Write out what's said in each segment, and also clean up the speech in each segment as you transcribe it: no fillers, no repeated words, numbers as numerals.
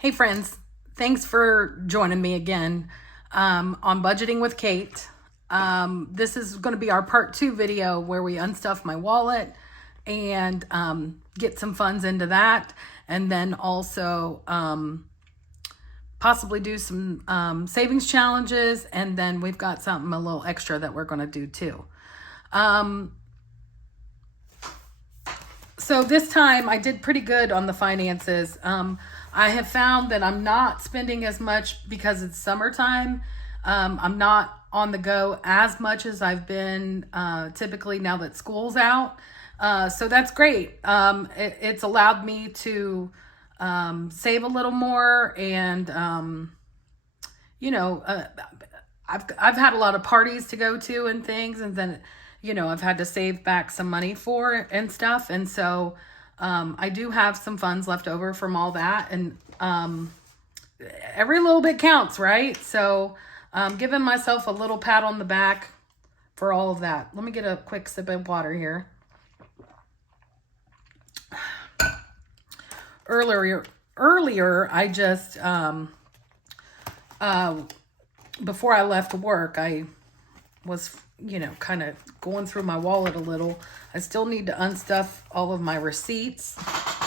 Hey friends, thanks for joining me again on Budgeting with Kate. This is going to be our part 2 video where we unstuff my wallet and get some funds into that, and then also possibly do some savings challenges, and then we've got something a little extra that we're going to do too. So this time I did pretty good on the finances. I have found that I'm not spending as much because it's summertime. I'm not on the go as much as I've been typically now that school's out. So that's great. It's allowed me to save a little more, and I've had a lot of parties to go to and things, and then I've had to save back some money for it and stuff. And so I do have some funds left over from all that, and every little bit counts, right? So giving myself a little pat on the back for all of that. Let me get a quick sip of water here. Earlier, I just, before I left work, I was, kind of going through my wallet a little. I still need to unstuff all of my receipts.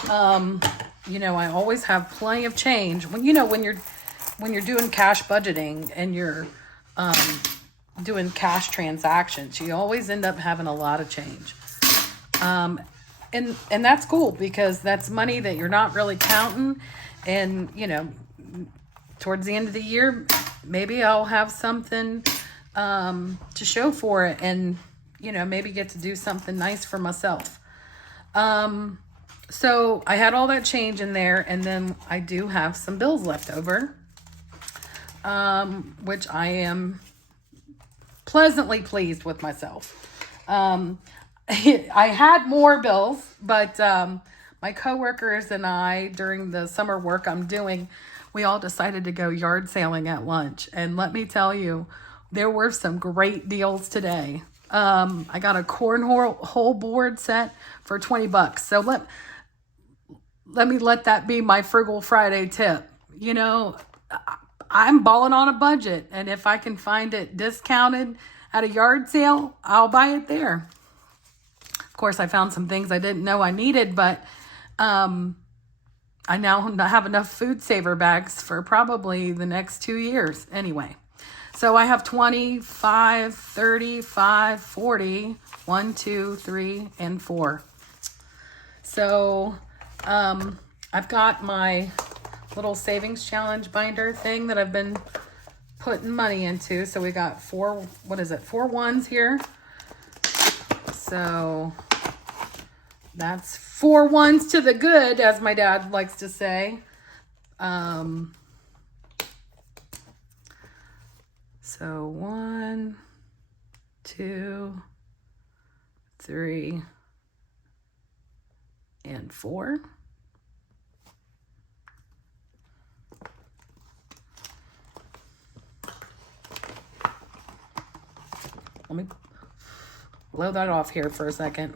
I always have plenty of change. When you're doing cash budgeting and you're doing cash transactions, you always end up having a lot of change. And that's cool because that's money that you're not really counting. And, towards the end of the year, maybe I'll have something to show for it, and, maybe get to do something nice for myself. So I had all that change in there, and then I do have some bills left over, which I am pleasantly pleased with myself. I had more bills, but my coworkers and I, during the summer work I'm doing, we all decided to go yard sailing at lunch. And let me tell you, there were some great deals today. I got a cornhole board set for $20. So let that be my Frugal Friday tip. I'm balling on a budget, and if I can find it discounted at a yard sale, I'll buy it there. Of course, I found some things I didn't know I needed, but I now have enough food saver bags for probably the next 2 years anyway. So I have 25, 35, 40, 1, 2, 3, and 4. So I've got my little savings challenge binder thing that I've been putting money into. So we got 4 ones here. So that's 4 ones to the good, as my dad likes to say. So 1, 2, 3, and 4. Let me blow that off here for a second.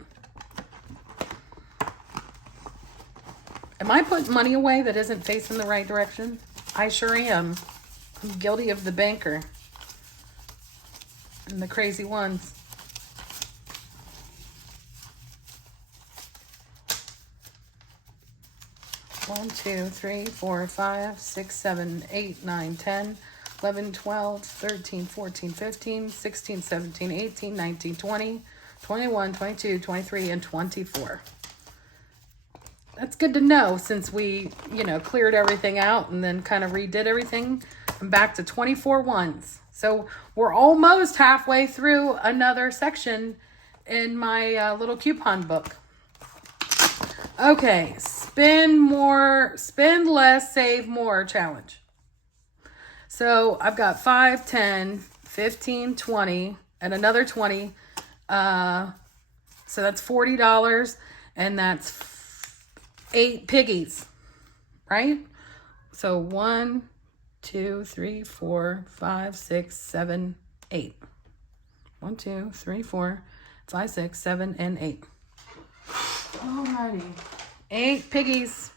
Am I putting money away that isn't facing the right direction? I sure am. I'm guilty of the banker and the crazy ones. One, 2, 3, 4, 5, 6, 7, 8, 9, 10, 11, 12, 13, 14, 15, 16, 17, 18, 19, 20, 21, 22, 23, and 24. That's good to know, since we, cleared everything out and then kind of redid everything. I'm back to 24 ones. So we're almost halfway through another section in my little coupon book. Okay, spend less, save more challenge. So I've got 5, 10, 15, 20, and another 20. So that's $40, and that's 8 piggies, right? So 1, 2, 3, 4, 5, 6, 7, 8. 1, 2, 3, 4, 5, 6, 7, and 8. Alrighty. 8 piggies.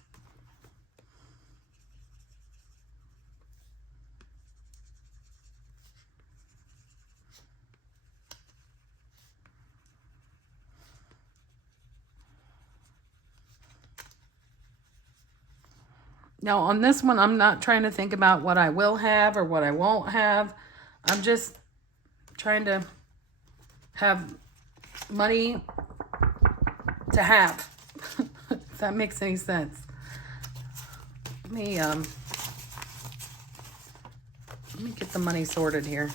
Now on this one, I'm not trying to think about what I will have or what I won't have. I'm just trying to have money to have. If that makes any sense. Let me get the money sorted here.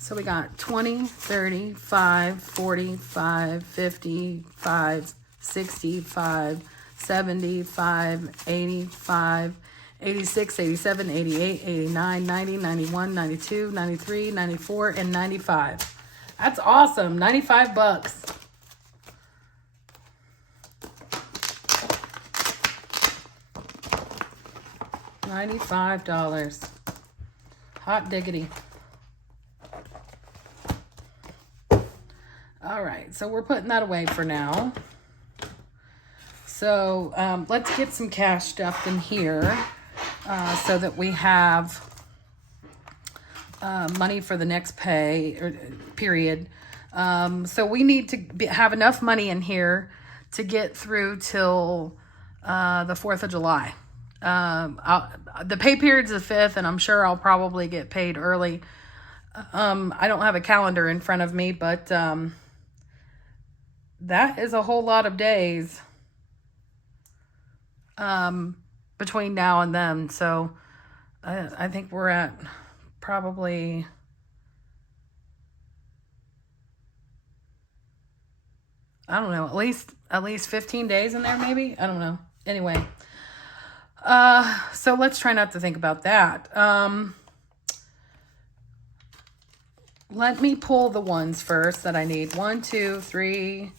So we got 20, 30, 5, 45, 55, 65, 75, 85, 86, 87, 88, 89, 90, 91, 92, 93, 94, and 95. That's awesome. 95 bucks. $95. Hot diggity. All right, so we're putting that away for now. So let's get some cash stuffed in here so that we have money for the next pay or period. So we need to have enough money in here to get through till the 4th of July. The pay period's the 5th, and I'm sure I'll probably get paid early. I don't have a calendar in front of me, but that is a whole lot of days between now and then. So I think we're at probably I don't know, at least 15 days in there maybe. I don't know. Anyway, so let's try not to think about that. Let me pull the ones first that I need. 1, 2, 3,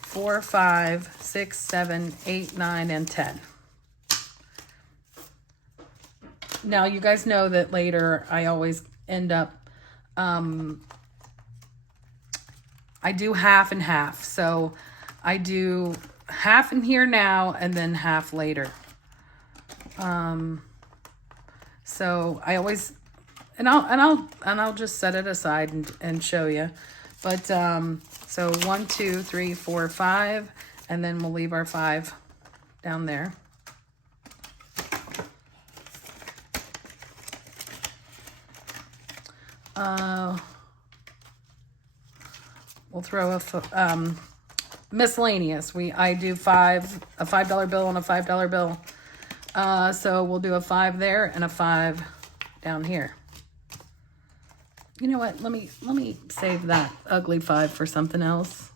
4, 5, 6, 7, 8, 9, and 10. Now, you guys know that later I always end up, I do half and half. So I do half in here now and then half later. So I always, and I'll just set it aside and show you. But, so 1, 2, 3, 4, 5, and then we'll leave our 5 down there. We'll throw a miscellaneous. I do a $5 bill and a $5 bill. So we'll do a 5 there and a 5 down here. You know what? Let me save that ugly 5 for something else.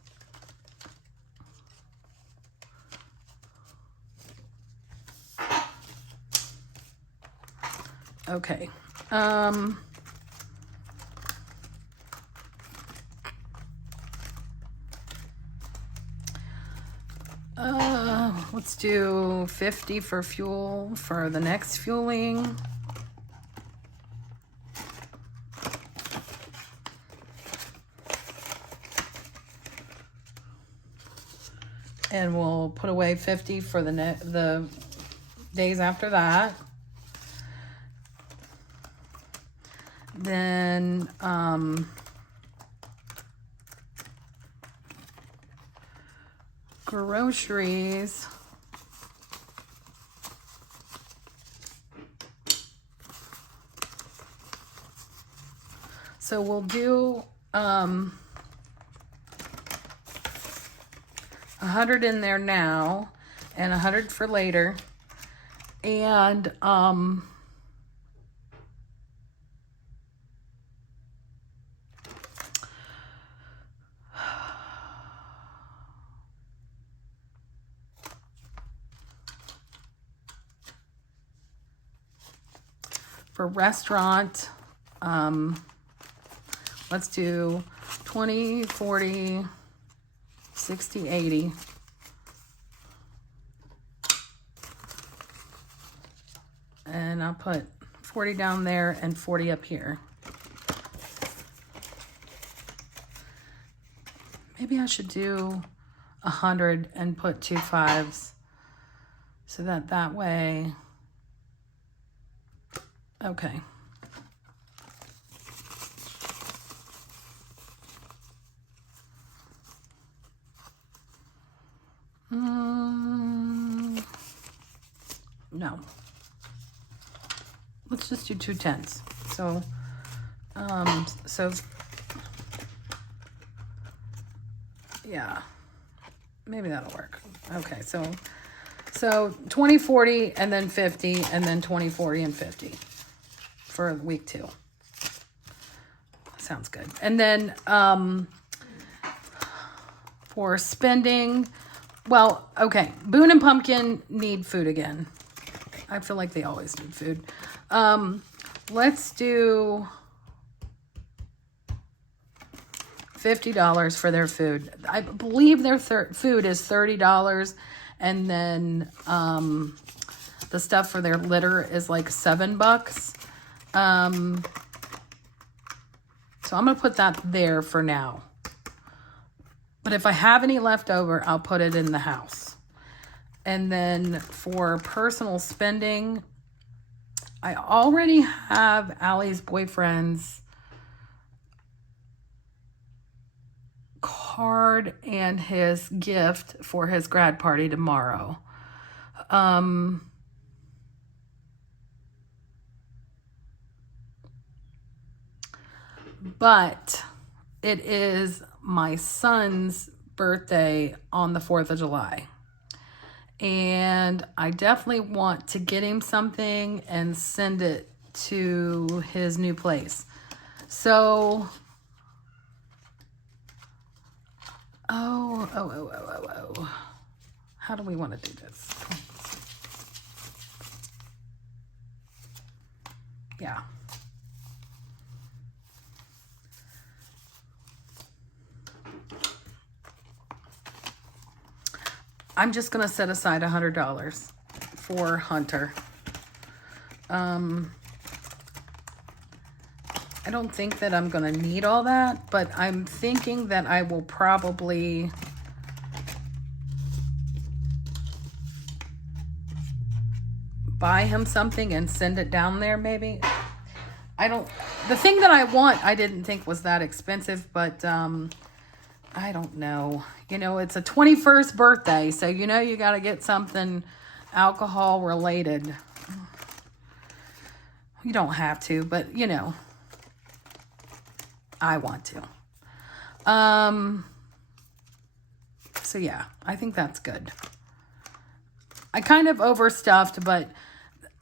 Okay. Let's do 50 for fuel for the next fueling. And we'll put away 50 for the days after that. Then groceries. So we'll do 100 in there now and 100 for later. And for restaurant, let's do 20, 40, 60, 80. And I'll put 40 down there and 40 up here. maybe I should do 100 and put 2 5s so that way. Okay. No. Let's just do 2 10s. So, yeah, maybe that'll work. Okay, so 20, 40, and then 50, and then 20, 40, and 50 for week 2. Sounds good. And then for spending, well, okay, Boone and Pumpkin need food again. I feel like they always need food. Let's do $50 for their food. I believe their food is $30, and then the stuff for their litter is like $7. So I'm gonna put that there for now. But if I have any left over, I'll put it in the house. And then for personal spending, I already have Allie's boyfriend's card and his gift for his grad party tomorrow. But it is my son's birthday on the 4th of July. And I definitely want to get him something and send it to his new place. So, oh. How do we want to do this? Yeah. I'm just going to set aside $100 for Hunter. I don't think that I'm going to need all that, but I'm thinking that I will probably buy him something and send it down there maybe. The thing that I want, I didn't think was that expensive, but I don't know. You know, it's a 21st birthday, so you know you got to get something alcohol related. You don't have to, but you know, I want to. So yeah, I think that's good. I kind of overstuffed, but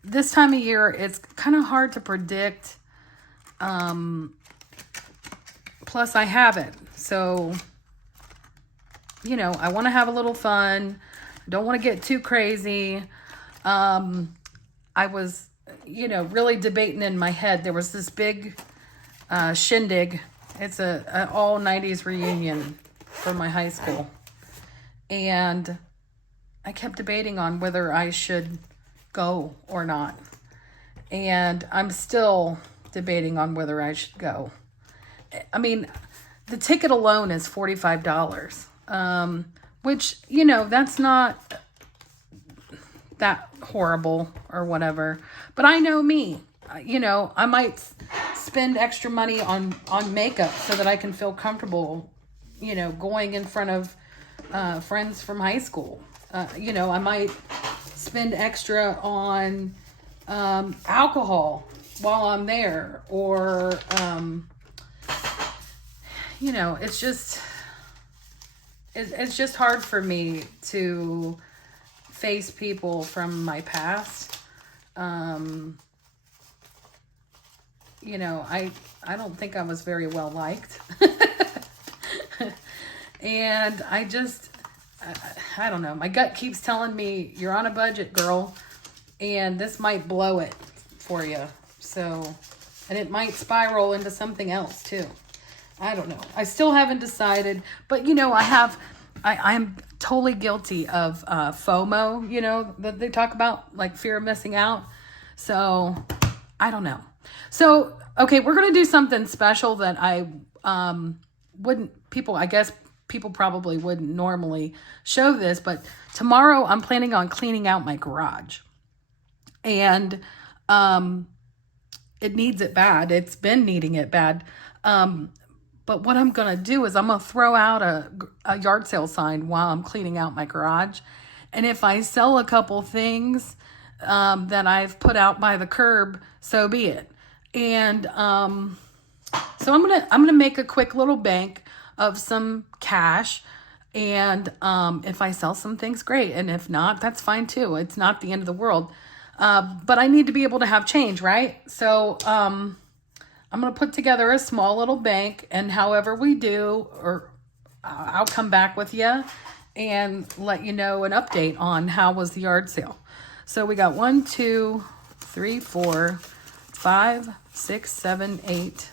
this time of year, it's kind of hard to predict. Plus I have it, so you know, I want to have a little fun. I don't want to get too crazy. I was, you know, really debating in my head. There was this big shindig. It's an all 90s reunion from my high school. And I kept debating on whether I should go or not. And I'm still debating on whether I should go. I mean, the ticket alone is $45. Which, you know, that's not that horrible or whatever. But I know me. You know, I might spend extra money on makeup so that I can feel comfortable, you know, going in front of friends from high school. You know, I might spend extra on alcohol while I'm there. Or, you know, it's just hard for me to face people from my past. You know, I don't think I was very well liked. And I don't know. My gut keeps telling me, you're on a budget, girl. And this might blow it for you. So, and it might spiral into something else too. I don't know. I still haven't decided, but you know, I'm totally guilty of FOMO, you know, that they talk about, like fear of missing out. So I don't know. So, okay, we're going to do something special that I guess people probably wouldn't normally show this, but tomorrow I'm planning on cleaning out my garage. And it needs it bad. It's been needing it bad. But what I'm going to do is I'm going to throw out a yard sale sign while I'm cleaning out my garage. And if I sell a couple things that I've put out by the curb, so be it. And so I'm gonna make a quick little bank of some cash. And if I sell some things, great. And if not, that's fine too. It's not the end of the world. But I need to be able to have change, right? So I'm going to put together a small little bank, and however we do, or I'll come back with you and let you know an update on how was the yard sale. So we got 1, 2, 3, 4, 5, 6, 7, 8,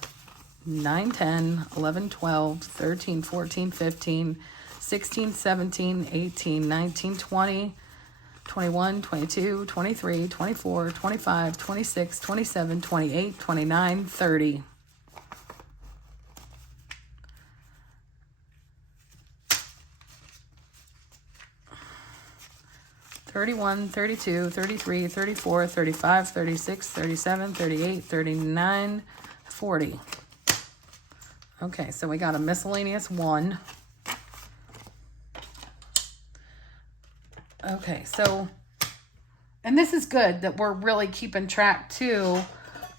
9, 10, 11, 12, 13, 14, 15, 16, 17, 18, 19, 20, 21, 22, 23, 24, 25, 26, 27, 28, 29, 30. $31, $32, $33, $34, $35, $36, $37, $38, $39, $40. Okay, so we got a miscellaneous 1. Okay, so, and this is good that we're really keeping track too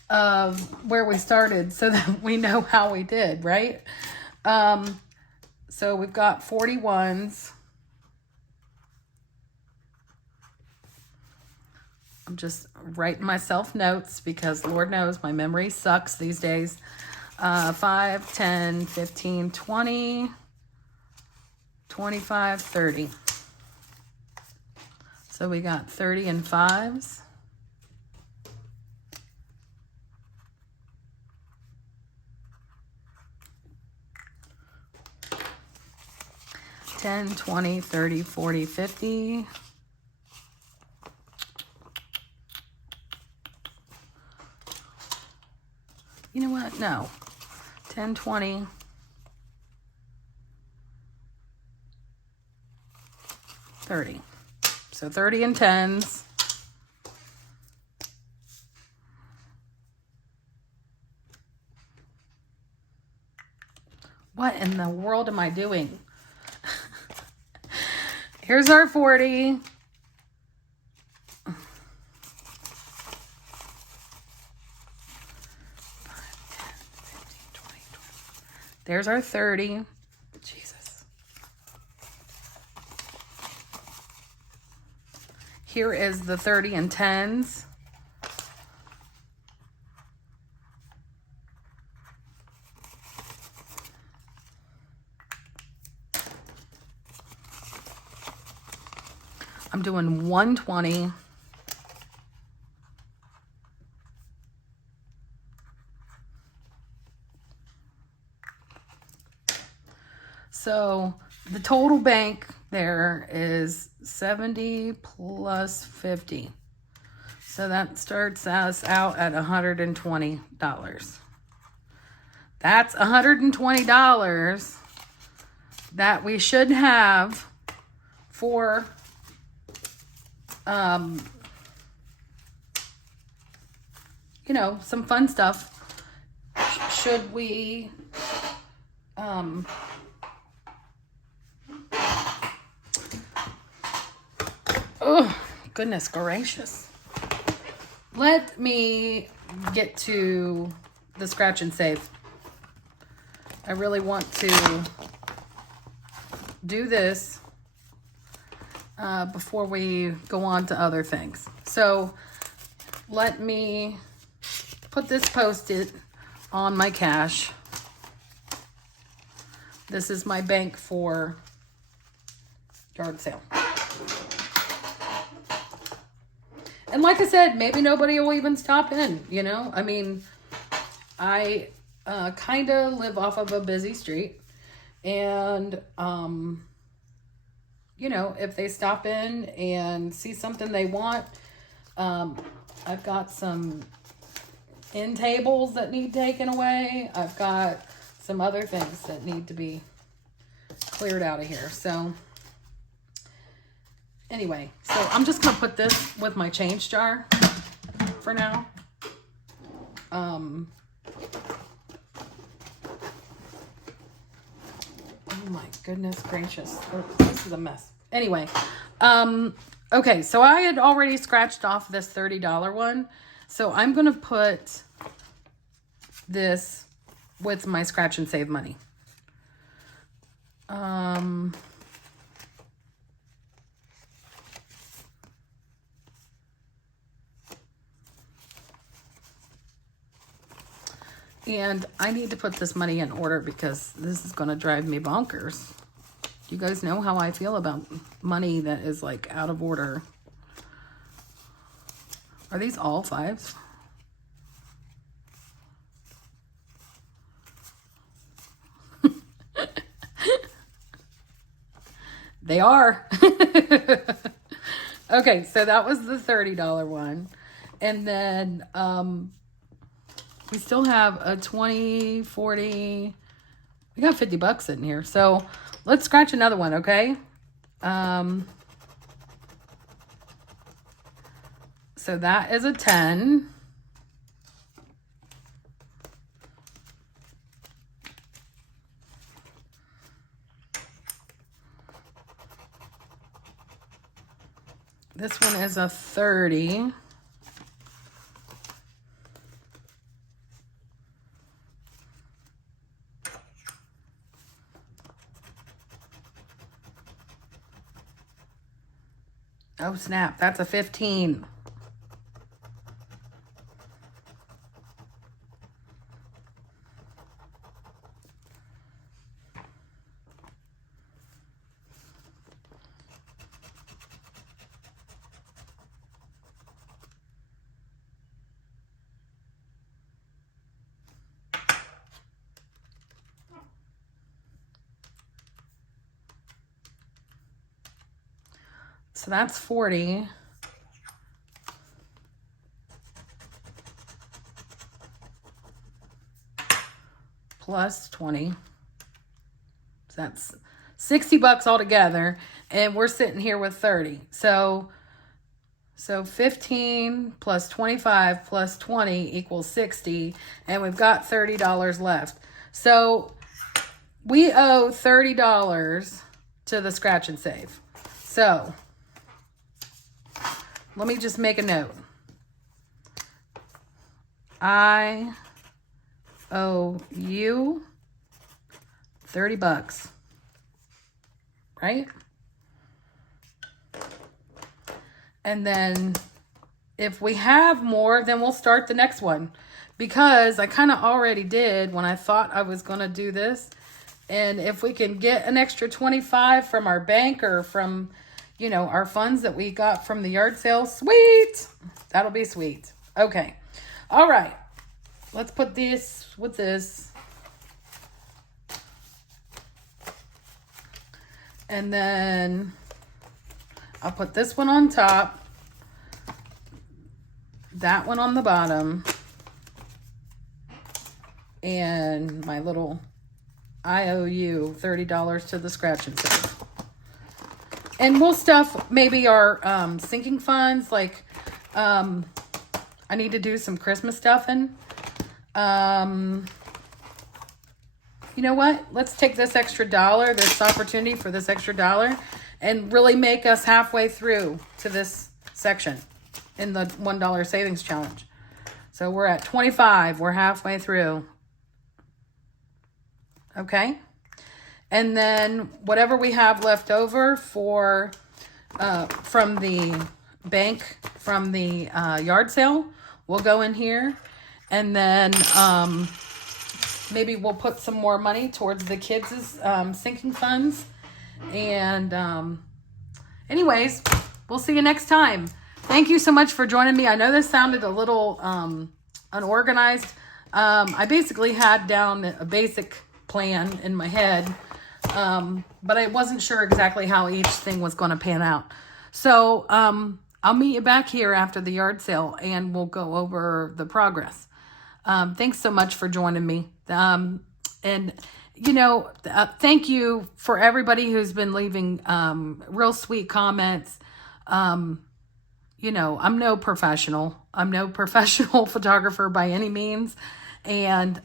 of where we started so that we know how we did, right? So we've got 41s. I'm just writing myself notes because Lord knows my memory sucks these days. 5, 10, 15, 20, 25, 30. So we got 30 and 5s. $10, $20, $30, $40, $50. You know what? No. 10, 20. $30. So 30 and 10s. What in the world am I doing? Here's our 40. There's our 30. Jesus. Here is the 30 and 10s. I'm doing 120. So the total bank there is 70 plus 50. So that starts us out at $120. That's $120 that we should have for you know, some fun stuff. Should we oh, goodness gracious. Let me get to the scratch and save. I really want to do this before we go on to other things. So let me put this Post-it on my cash. This is my bank for yard sale. And like I said, maybe nobody will even stop in, you know? I mean, I kind of live off of a busy street. And, you know, if they stop in and see something they want, I've got some end tables that need taken away. I've got some other things that need to be cleared out of here. So anyway, so I'm just going to put this with my change jar for now. Oh my goodness gracious. This is a mess. Anyway, okay, so I had already scratched off this $30 one. So I'm going to put this with my scratch and save money. And I need to put this money in order because this is going to drive me bonkers. You guys know how I feel about money that is like out of order. Are these all fives? They are. Okay, so that was the $30 one. And then we still have a 20, 40. We got 50 bucks in here. So let's scratch another one, okay? So that is a 10. This one is a 30. Oh snap, that's a 15. So that's 40. Plus 20. So that's 60 bucks altogether. And we're sitting here with 30. So 15 plus 25 plus 20 equals 60. And we've got $30 left. So we owe $30 to the scratch and save. So let me just make a note. I owe you 30 bucks. Right? And then if we have more, then we'll start the next one. Because I kind of already did when I thought I was going to do this. And if we can get an extra 25 from our bank or from, you know, our funds that we got from the yard sale, sweet. That'll be sweet. Okay. All right. Let's put this with this. And then I'll put this one on top. That one on the bottom. And my little I owe you $30 to the scratch and save. And we'll stuff maybe our sinking funds. Like I need to do some Christmas stuffing. You know what? Let's take this extra $1, this opportunity for this extra $1, and really make us halfway through to this section in the $1 savings challenge. So we're at 25. We're halfway through. Okay. And then whatever we have left over for from the bank, from the yard sale, we'll go in here. And then maybe we'll put some more money towards the kids' sinking funds. And anyways, we'll see you next time. Thank you so much for joining me. I know this sounded a little unorganized. I basically had down a basic plan in my head, but I wasn't sure exactly how each thing was going to pan out. So I'll meet you back here after the yard sale and we'll go over the progress. Thanks so much for joining me. And you know, thank you for everybody who's been leaving real sweet comments. You know, I'm no professional. I'm no professional photographer by any means. And,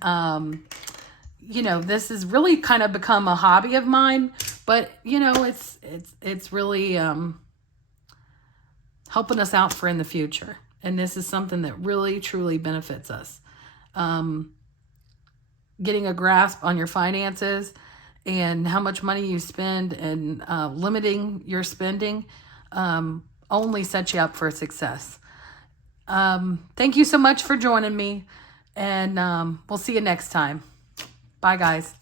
you know, this has really kind of become a hobby of mine, but you know, it's really, helping us out for in the future. And this is something that really, truly benefits us. Getting a grasp on your finances and how much money you spend and limiting your spending only sets you up for success. Thank you so much for joining me, and we'll see you next time. Bye, guys.